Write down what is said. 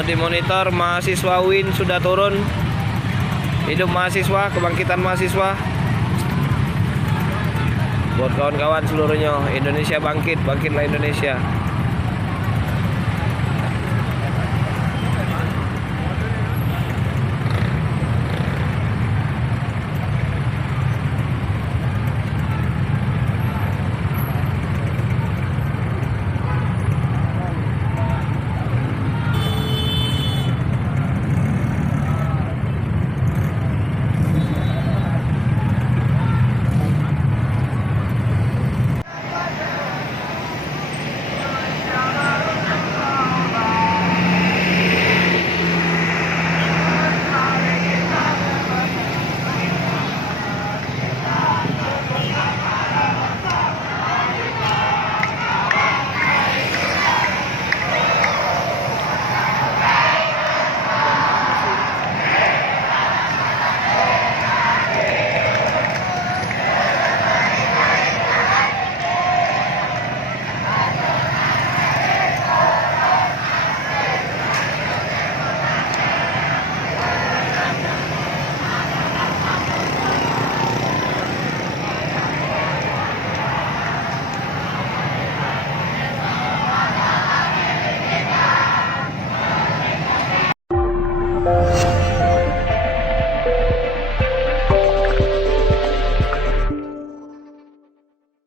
Di monitor mahasiswa UIN sudah turun. Hidup mahasiswa, kebangkitan mahasiswa. Buat kawan-kawan seluruhnya, Indonesia bangkit, bangkitlah Indonesia.